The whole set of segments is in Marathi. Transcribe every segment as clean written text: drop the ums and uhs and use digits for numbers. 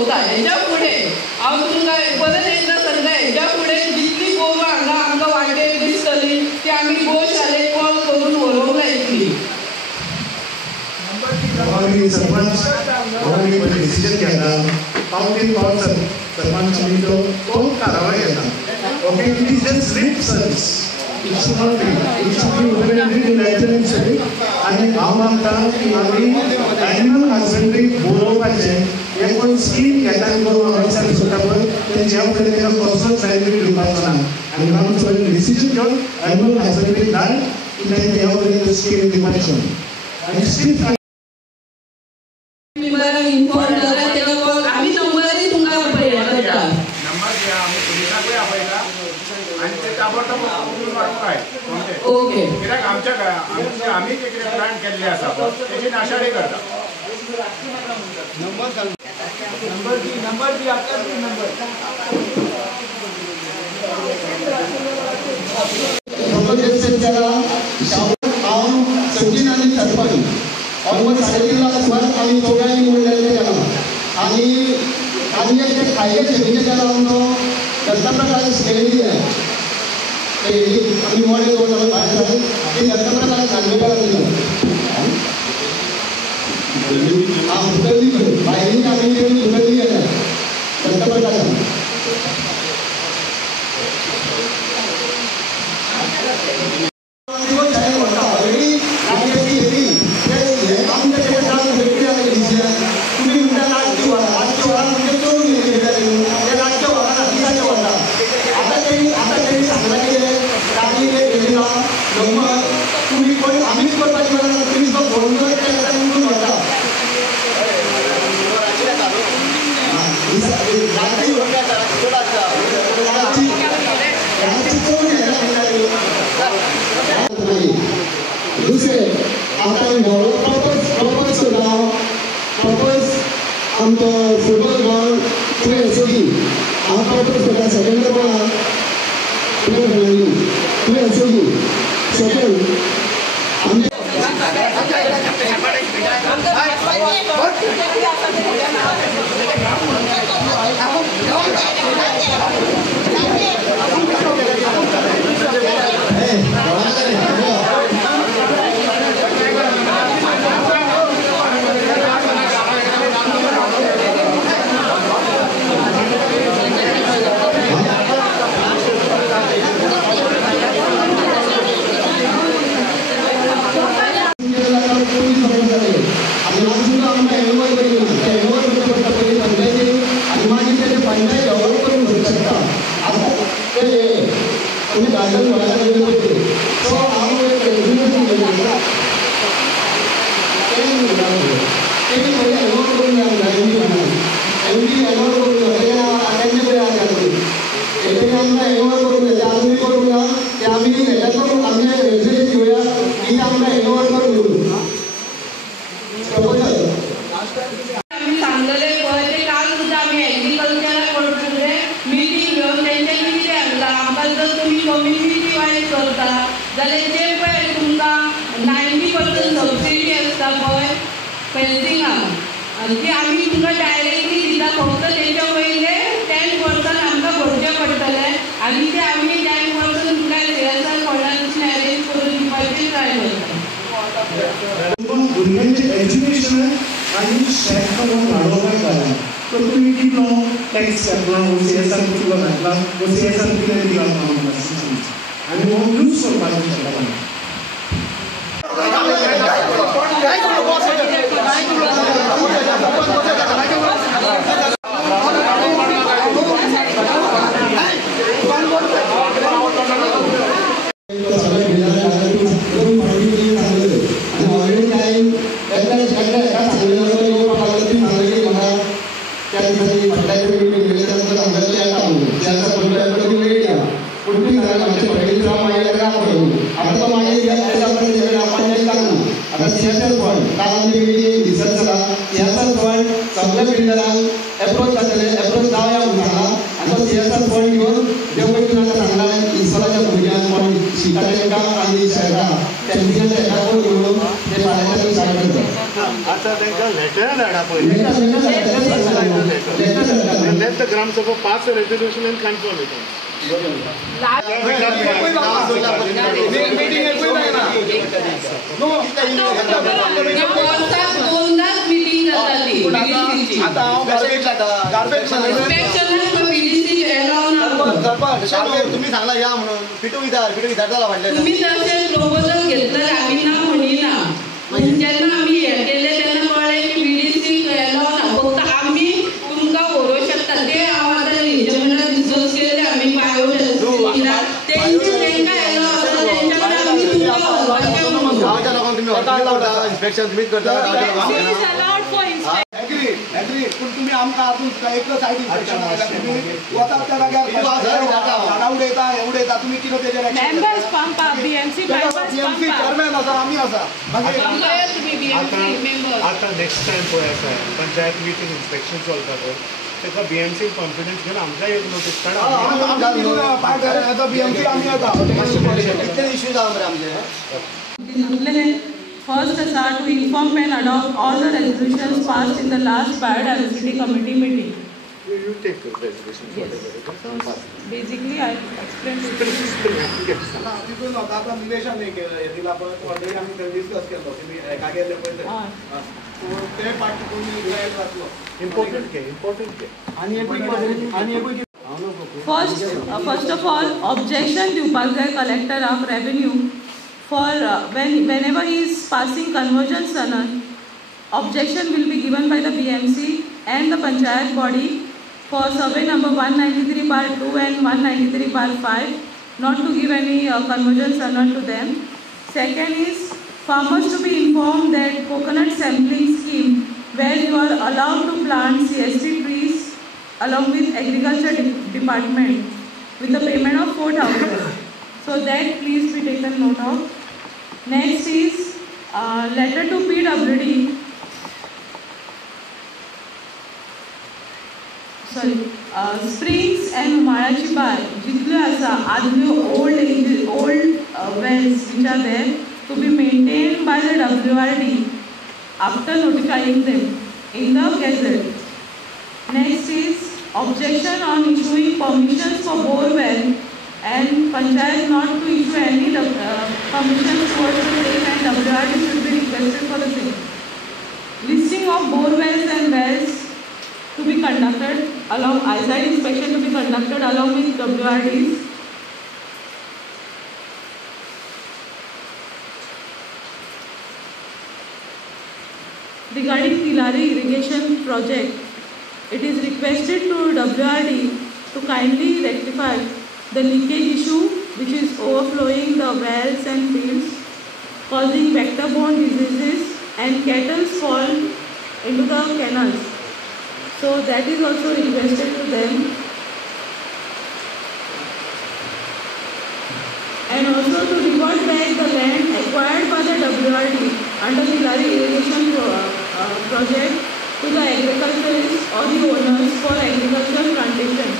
चोवता हेच्या फुडें हांव तुमकां परत एकदां सांगता हेच्या फुडें जितली गोरवां हांगा आमकां वाटेर दिसतली ती आमी गोशालेक कॉल करून व्हरोंक लायतली. सरपंच डिसिजन घेता पावटी पावस सरपंच तो कारवाय घेता. Okay, it is just lip service. It's not it should be openly naturally. आनी हांव मानता की आमी एनिमल हजबंड्री बरोवपाचें हे कोण स्कीम घेता गोरवां सुद्दां पळय तेंच्या फुडें तेका कसलोच बेनिफीट दिवपाचो ना. आनी आमचो डिसिजन घेवन एनिमल हजबंड्री धाड की तेंच्या ह्या फुडें स्कीम दिवपाचो. आनी स्टील इन्फॉर्म करा तेका कॉल आमी नंबरय तुमकां पळया करता. नंबर घ्या आमी पुलिसांकूय आपयता आनी ते ताबडतोब उखलून मारूंक काय. ओके, कित्याक आमी जे कितें प्लॅन केल्ले आसा पळय तेची नाशाडी करता. नंबर दी आतां नंबर सचिन आणि सरपंच ऑलमोस्ट 3.5 लाख स्वर आम्ही दोघांनी निवडलेले आणि एक खायच्या शेतीचे त्याला आमचो दत्तप्रकाश केलेली आहे. आम्ही मॉडेल दोन बाहेर झाले ते दत्तप्रकाश सांगेला हा उतरली बाहेरची आम्ही उतरली आहे दत्तप्रकाश. आमचो फुटबॉल ग्राउंड तुवें एसोगी हांव पर्पज करता. सेकंड बॉल तुवें खेळ्ळी तुवें एसोगी सेकंड ती आमी तुमकां डायरेक्टली दिता. फक्त तेच्या पयले 10% आमकां भरचें पडटलें आनी ते आमी 10% तुमकां सेल्सां फंडांतल्यान अरेंज करून दिवपाची ट्राय करता. भुरग्यांचे एज्युकेशन आनी शेत वाडोवपाक जाय. तर तुमी कितलो टॅक्स घातला OCSR कितलो घातला OCSR कितें दिला आनी हो यूज करपाचो शेतान. अप्रोच जावया म्हणला आनी तो CSR फंड घेवन देवळी तुमकां सांगला इन्स्टॉलाच्या भुरग्यांक कोण शिकता तांकां आनी शेता तेंच्या शेताक घेवन ते फाल्यां स्टार्ट करता. आतां तांकां लेटर धाडा पळय let the Gram Sabha pass a resolution and confirm it. दोनदाच मिटिंग जाता ती तुम्ही सांगला या म्हणून पिटू विधार झाला वाटलं तुम्ही जसे प्रपोजल घेतलं आम्ही ना म्हणिना जेन्ना आम्ही हे केले तेन्ना कळ्ळें की BDC येलो ना फक्त आम्ही तुमकां व्हरोंक शकता ते हांव आतां इंजनमॅनाक डिस्कस केले आम्ही बायोटेक्नॉलॉजीला तेंची तेंकां येलो आसा तेंच्या कडेन आमी तुमकां व्हरपाचें म्हणून गावच्या लोकांक तुम्ही हॉस्पिटल इन्स्पेक्शन तुम्हीच करता ऍग्री पण तुम्ही आमकां आजून एक सायड इन्स्पेक्शन वतात त्या जाग्यार उडयता हे उडयता तुम्ही कितें तेजेर members pump BMC members chairman आसा आमी आसा आता नेक्स्ट टाइम पळय आसा पंचायत मीटिंग इन्स्पेक्शन चलता पळय तेका BMC कॉन्फिडन्स घेवन आमकां एक नोटीस काडा BMC आमी येता कितले इश्यूज आहा मरे आमचे First is to inform and adopt all the resolutions passed in the last biodiversity committee meeting. You take the resolution. Yes. So basically I explained it. तितून आता निलेशन एक दिला पण ऑलरेडी आम्ही ते डिस्कस केलो तुम्ही काय केले पळय ते पार्ट तुम्ही घ्यायला वाचलो important First of all, objection दिवपाक जाय collector of revenue for whenever he is passing conversion sanan. Objection will be given by the BMC and the panchayat body for survey number 193/2 and 193/5 not to give any conversion sanan to them. Second is farmers to be informed that coconut sampling scheme where you are allowed to plant CST trees along with agriculture department with the payment of 4,000. So that please be taken note of. Next is letter to PWD. Springs and Umarachi Bar, जितल्यो आसा आदल्यो old wells which are there to be maintained by the WRD after notifying them in the Gazette. Next is objection on issuing permissions for bore well and panchayat not to issue any permissions towards the same and WRD should be requested for the same. Listing of bore wells and wells to be conducted along eyesight inspection to be conducted along with WRDs. Regarding Tilari irrigation project, it is requested to WRD to kindly rectify the leakage issue which is overflowing the wells and fields causing vector-borne diseases and cattle fall into the canals. So that is also requested to them. And also to revert back the land acquired by the WRD under the Tilari irrigation project to the agriculturists or the owners for agricultural plantation.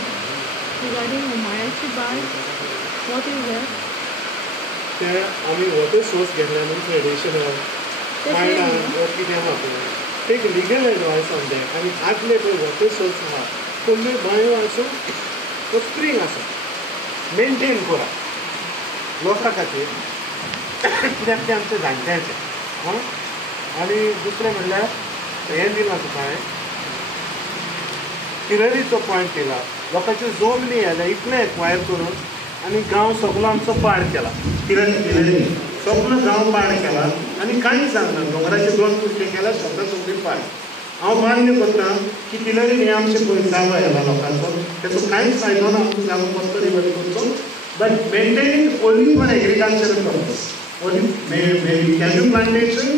Regarding Umarachi Bar, what is that? ते आम्ही वॉटर सोर्स घेतल्यानंतर एडिशनल मायना कितें आहा पळय एक लिगल एडवायस ऑन दॅट आनी आदले पळय वॉटर सोर्स आहा पयल्यो बांयो आसूं वो स्प्रिंग आसा मेनटेन करा लोकां खातीर कित्याक तें आमचें जाणट्यांचें आनी दुसरें म्हणल्यार हें दिलां तुका हांवें तिलरीचो पॉयंट दिला लोकांच्यो जमनी आयल्या इतलें एक्वायर करून आनी गांव सगळो आमचो पाड केला तिलरी सगळो गांव पाड केला आनी कांयच सांगना दोंगराचे 2 कुडके केला सगळो सगळी पाड हांव मान्य करता की तिलरी हें आमचें पळय जागो येला लोकांचो तेचो कांयच फायदो ना आमचो जागो कसो रिवर्ट करचो but maintaining only for agricultural purpose only cashew plantation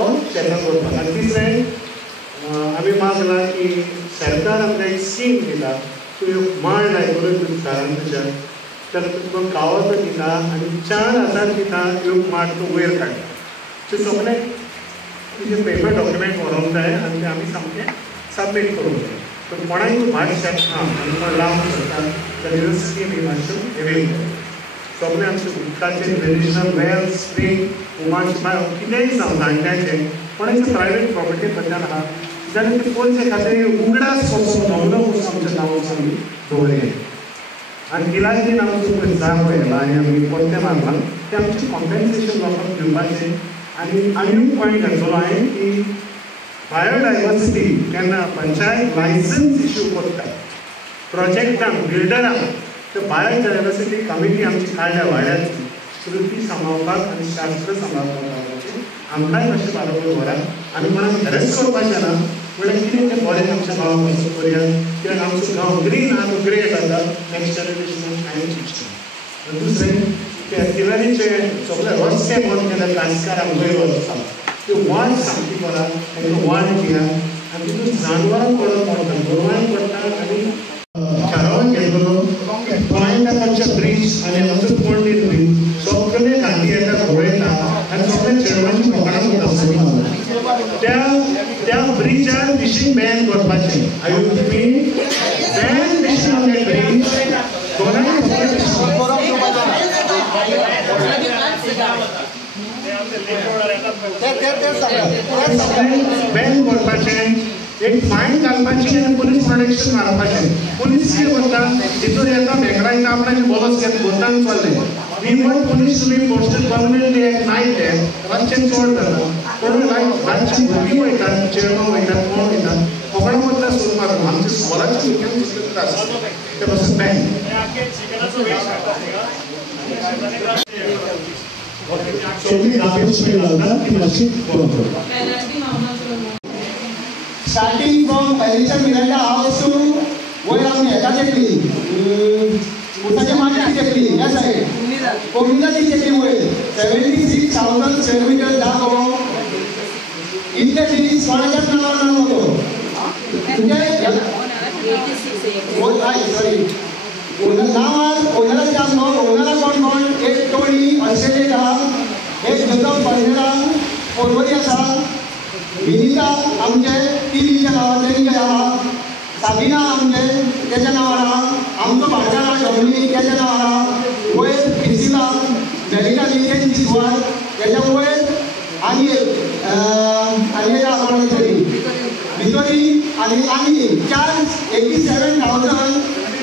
और शेतां करपाक आनी तिसरें आमी मागला की सरकार आमकां एक स्कीम दिला तूं माळ लायतलो विस्तारान तुज्या तर तुका गांवाचो दिता आनी 4,000 दिता एक माड तूं वयर काडटा ते सगळे तुजें पेपर डॉक्युमेंट व्हरोंक जाय आनी ते आमी सामकें सबमीट करूंक जाय तर कोणाय भाट शेत आनी कोण लावंक शकता जाल्यार स्कीम ही मातश्यो अवेलेबल सगळे आमचे उदकाचे ट्रेडिशनल वेल्स स्प्रिंग उमाच कितेंय जावं जाणट्याचें कोणाचें प्रायवेट प्रॉपर्टी बद्दल आहा जाल्यार ते पयशे खातीर उगडास कसो नवलो कसो आमच्या गांवांत आमी दवरले आनी इलाजीन आमचो पळय जागो येयला आनी आमी पोत्ते मारला तें आमचें कॉम्पेन्सेशन लोकांक दिवपाचें आनी आनी पॉयंट घातलो हांवें की बायोडायवर्सिटी केन्ना पंचायत लायसन्स इश्यू करता प्रोजेक्टांक बिल्डरांक तर बायोडायवर्सिटी कमिटी आमची काडल्या वाड्याची श्रुती सांबाळपाक आनी शास्त्र सांबाळपाक आमकांय कशें बरोबर व्हरात आमी कोणाक हेरेस करपाचें ना म्हणल्यार कितें तें बरें आमच्या गांवांक वचून करया कित्याक आमचो गांव ग्रीन आनी ग्रेट जाता नेक्स्ट जनरेशनाक कांय चिंतचें दुसरें ते तिलारीचे सगळे रस्ते बंद केले कांचकारांक वयर वचता त्यो वाट सामकी करा तांकां वाट दिया आनी तितून जानवरां पडत पडटा गोरवांय पडटा आनी शारावान गेलो गोंयांच्या ब्रीज आनी आमचो पणलीर ब्रीज सगळे घाटी येता घोळयता आनी सगळे चेडवांची मोकळां त्या ब्रिजार फिशींग बॅन करपाचें आयुक्ती ban fishing on that bridge ban करपाचें एक फायन घालपाची आनी पुलीस प्रोटेक्शन मारपाचें पुलीस कितें करता तितून येता मेकळायता आपणाचे बोलस घेता भोतान चल्ले we want police to be posted permanently at night day रातचें चड जाता पूण रातची भुरगीं वयतात चेडवां वयतात कोण वयतात कोंकणा मदल्या सूर मारून आमच्या स्कॉलाच्या भुरग्यांक सुद्दां त्रास ते पासून बॅन सगळी गांवची लागता ती मातशी स्टार्टिंग फ्रॉम पयलींच्या मिरांडा हावस टू वयर आमी हेका चेकली उसाच्या मांडची चेकली ह्या सायड कोमिदाची चेकली वयर 76,000 स्क्वेअर मिटर जागो इतले दीस कोणाच्याच नांवार नासलो सॉरी नांवार ओनराचे आसलो ओनरा कोण कोण एक टोनी ऑस्ट्रेलिया आहा एक जोसफ पर्नेरा पोर्वरी आसा विनिता आमचे टीव्हीच्या नावाचेर आहा साबिना आमचे त्याच्या नावार आहा आमचो भाटकारा डॉमिनी त्याच्या नावार आहा वयर प्रिसिला मेलिना लिंकेनची सुवात त्याच्या वयर आनी एक आसलो तरी भितरी आनी चार 87,000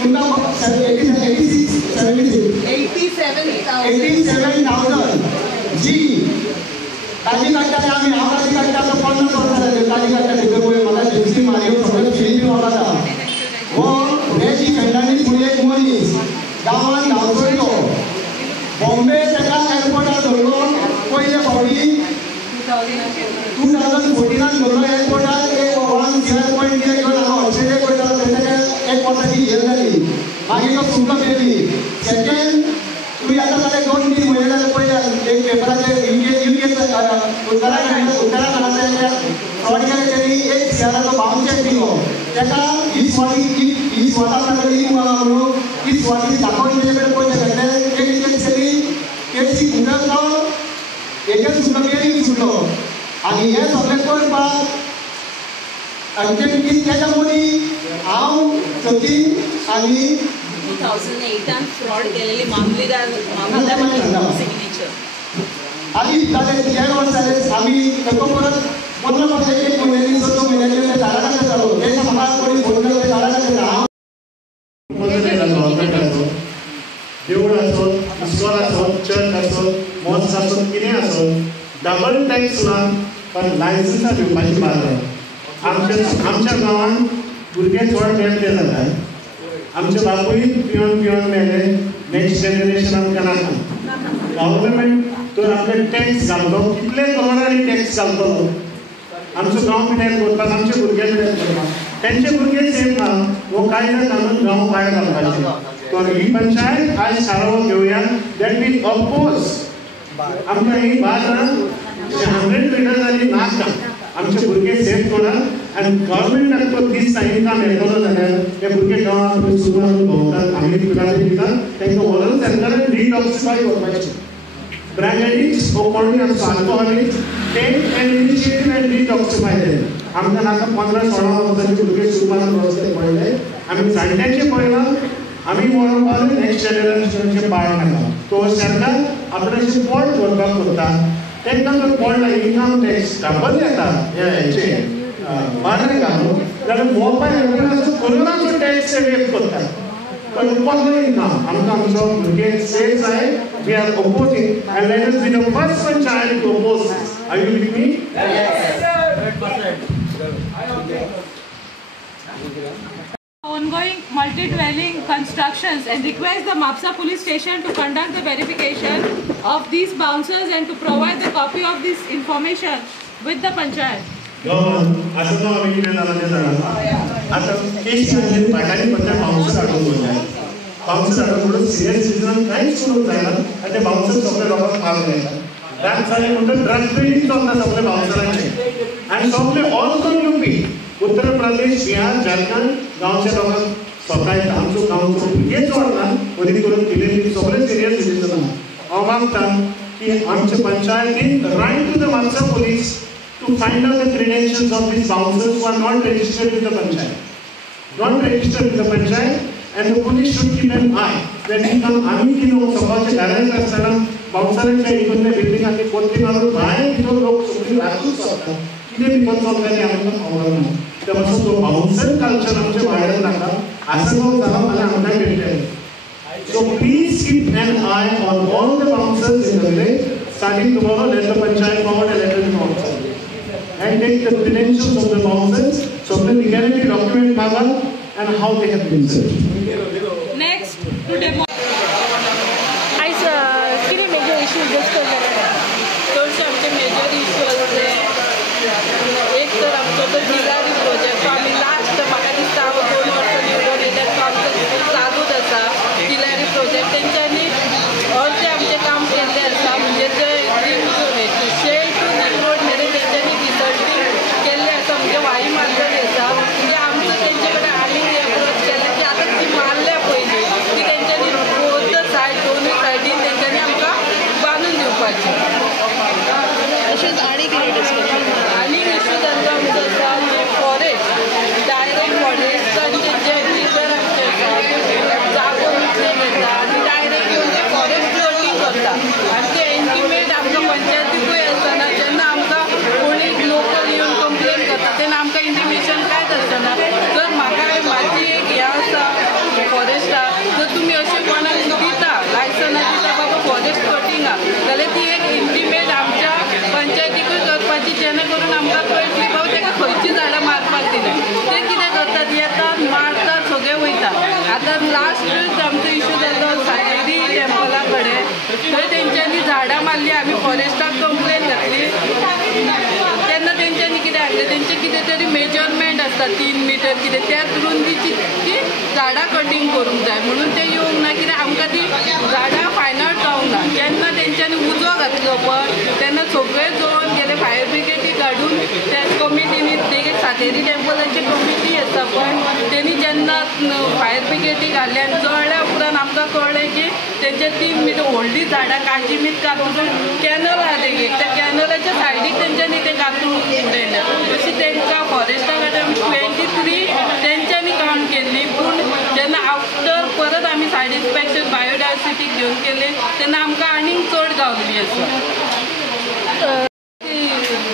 तुमकां 87,000 जी ताजी काडटाले आमी हांव ताजी काडटा तो 50 वर्सां जाली ताजी काडटाले पळय म्हाका जेसी मारयो सगळे फिलिपी वापरता हो रेज इफेंटांनी फुडें एक मनीस गांवांत धांवसयलो बॉम्बे ताका एअरपोर्टार धरलो पयले फावटी 2014 धरलो एअरपोर्टार एक वन सीआर पॉयंट कितें घेवन हांगा ऑस्ट्रेलिया वयतालो तेन्ना एक वर्साची हेर जाली मागीर तो सुका मेळ्ळी सेकेंड तुमी आतां जाल्यार 2-3 म्हयने जाले पयले एक पेपराचेर उत्तराखंडाच्या फ्रॉड केले त्यांनी एक सीआराचो बाउंचेक दिलो ताका ही स्वता लागली म्हणून ही स्वाती दाखोवन तेजे कडेन पयशे घेतले एक दिसली केसी उदक एकच सुटलो केरी सुटलो आनी हे सगळें करपाक आनी तेच्या मदीं हांव सचिन आनी 2008 फ्रॉड केलेली मामलेदार सिग्नेचर आधी जाले 10 वर्स जाले आम्ही नको परत 15 वर्ष एक महिन्यानी 2 महिन्यानी झाडांना चालू हे समाज कोणी बोलतो झाडांना देवूळ आसो इस्कॉल आसो चर्च आसो मॉस्क आसो कितें आसो डबल टॅक्स ना पण लायसन्सां दिवपाची बात आमच्या गांवांत भुरगे चड मेळटे जातात आमचे बापूय पिवन मेळ्ळे नेक्स्ट जनरेशन आमकां नाका गव्हर्मेंट तर आपले टॅक्स घालतो कितले करोडांनी टॅक्स घालतलो आमचो गांव पिड्यार करपाक आमचे भुरगे पिड्यार करपाक तेंचे भुरगे सेफ ना वो कायदे कानून गांव भायर घालपाचे तर ही पंचायत आज थाराव घेवया दॅट वी अपोज आमकां ही बात 100 मिटर्सांनी नाका आमचे भुरगे सेफ करा आनी गव्हर्मेंटाक तो दीस इन्कम येतलो जाल्यार ते भुरगे गांवांत सुमार भोंवतात आमी पिकाचे दितात तांकां व्हरून सरकारान डिटॉक्सिफाय करपाचें ब्रॅगेटिक्स ओपनली आसता alcoholic take an initiative and detoxify them आमकां नाका 15-16 वर्सांचे भुरगे सुमार रस्ते पळयले आमी जाणट्यांचे पळयलां आमी पळोवपाक नेक्स्ट जनरेशनचे बाळ नाका तो सरकार आपणाचें पोट भरपाक करता तांकां जर पडला इन्कम टॅक्स डबल येता हेचे बारे घालून जाल्यार मोबायल येवपाचो कोरोनाचो टॅक्स वेव करता पण पर्मनंट ना आमकां आमचो भुरगे सेफ जाय we are opposing and let us be the first panchayat to oppose this are you with me Ongoing multi-dwelling constructions and request the Mapsa police station to conduct the verification of these bouncers and to provide the copy of this information with the panchayat. असं तो आम्ही किती झालं जाणार आता केस म्हणजे पाटाने पत्र बाउन्सर काढून बोललाय बाउन्सर काढून थोडं सिरियस सीझन काहीच सुरू जायला आणि ते बाउन्सर सगळे लोकांना माल द्यायला त्यात झाले म्हणून ड्रग्स चलता सगळे बाउन्सरांचे आणि सगळे all over UP Uttar Pradesh Bihar Jharkhand गावच्या लोकांक स्वतः आमचो गांवचो हेच वाढला मदीं करून दिलेली सगळे सिरियस सिटीजन हांव मागता की आमच्या पंचायतीन right to the Mapusa police to find out the credentials of these bouncers who are not registered with the panchayat. Not registered with the panchayat, and the police should keep an eye. When we come, आम्ही की लोक स्वतःचे घरात असताना बाउन्सरांच्या इकडे बिल्डिंगांनी कोणते मारून बाहेर तिथं लोक सगळी राखून असतात किती बिकॉज चलताना आमकां खबर ना त्यामुळे तो बाउन्सर कल्चर आमचे भायर नाका असं लोक जावं मला आमकां भेटले So please keep an eye on all the bouncers in the village. Starting tomorrow, let the panchayat forward a letter to bouncers. And take the credentials of the bouncers, so the legality document power and how they have been served. Next, to demo. किती मेजर इश्यू जस्ट चडशे आमचे मेजर इश्यू असते एक तर आमचो तो दिलारी प्रोजेक्ट आमी लास्ट म्हाका दिसता हांव 2 वर्सां निवडून येतात तो आमचो चालूच आसा दिलारी प्रोजेक्ट तेंच्यांनी अर्धे आमचें काम केल्लें आसा म्हणजे ते शेल टू रिंग रोड मेरेन तेंच्यांनी रिसर्चींग केल्लें आसा म्हणजे वाई मारलेली आसा म्हणजे आमचो तेंचे कडेन आनी एप्रोच केलें की आतां ती मारल्या पयलीं की तेंच्यांनी बोथ सायड दोनूय सायडीन तेंच्यांनी आमकां बांदून दिवपाचें तशेंच आनीक आनीक इश्यू जाल्लो आमचो आसा जे फॉरेस्ट डायरेक्ट फॉरेस्टांचे जे लिडर आमचे आसा जागो विकले घेता आनी डायरेक्ट येवन ते फॉरेस्ट कटींग करता आनी ते इंटिमेट आमकां पंचायतीकूय आसतना जेन्ना आमकां कोणी लोकल येवन कंप्लेन करता तेन्ना आमकां इंटिमेशन कांयच आसना जर म्हाका म्हाजी एक हें आसा फॉरेस्टाक जर तुमी अशें कोणाक दिता लायसनां दिता बाबा फॉरेस्ट कटिंगाक जाल्यार ती एक इंटिमेट आमच्या पंचायतीकूय करपाची जेणे करून आमकां कळटली बाबा ताका खंयचीं झाडां मारपाक दिली ते कितें करतात येतात मारतात सगळे वयता आतां लास्ट आमचो इश्यू जाल्लो सातेरी टेम्पला कडेन थंय तेंच्यांनी झाडां मारली आमी फॉरेस्टाक कंप्लेन घातली तेन्ना तेंच्यांनी कितें हाडलें तेंचे कितें तरी मेजरमेंट आसता 3 मिटर कितें त्याच रुंदीची ती झाडां कटींग करूंक जाय म्हणून ते येवंक ना कित्याक आमकां ती झाडां फायनल जावंक ना जेन्ना तेंच्यांनी उजो घातलो पळय तेन्ना सगळे जळोन गेले फायर ब्रिगेडी काडून त्या कमिटीनी ते सातेरी टेम्पलाची कमिटी आसा पळय तेणी जेन्ना फायर ब्रिगेडी घातले आनी जळ्ळ्या उपरांत आमकां कळ्ळें की तेंचे 3 मिटर व्हडलीं झाडां काजीमीत कातून कॅनल आहा तेगे त्या कॅनलाच्या सायडीक तेंच्यांनी ते कातून उडयले अशी तेंकां फॉरेस्टा कडेन 23 तेंच्यांनी कावंट केल्ली पूण जेन्ना आफ्टर परत आमी सायड इन्स्पेक्शन बायोडायवर्सिटीक घेवन केलें तेन्ना आमकां आनीक चड गावल्ली आसा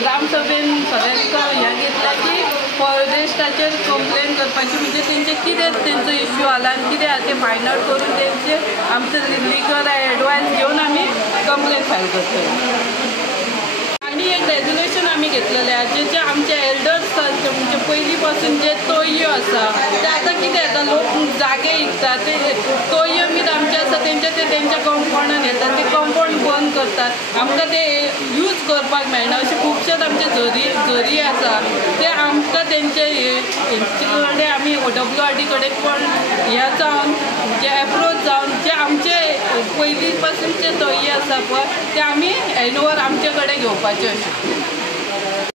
ग्रामसभेन सगळ्यांका हें घेतला की फॉरेस्टाचेर कंप्लेन करपाची म्हणजे तेंचे कितें तेंचो इश्यू आला आनी कितें आसा तें फायंड आवट करून तेंचे आमचे लिगल एडवायस घेवन आमी कंप्लेन फायल करतले आनी एक रेजोल्युशन आमी घेतलेलें आहा जे आमचे एल्डर्स म्हणजे पयलीं पासून जे तोय्यो आसा ते आतां कितें येता लोक जागे विकतात ते तोय्यो मीत आमचे आसा तेंचे ते तेंच्या कंपाउंडान येतात ते कंपाउंड बंद करतात आमकां ते यूज करपाक मेळना अशे खुबशेच आमचे झरी आसा ते आमकां तेंचे कडेन आमी WRD कडेन पण ह्या जावन जे एप्रोच जावन जे आमचे पयलीं पासूनचे तोय्ये आसा पळय ते आमी हँडओवर आमचे कडेन घेवपाचे अशें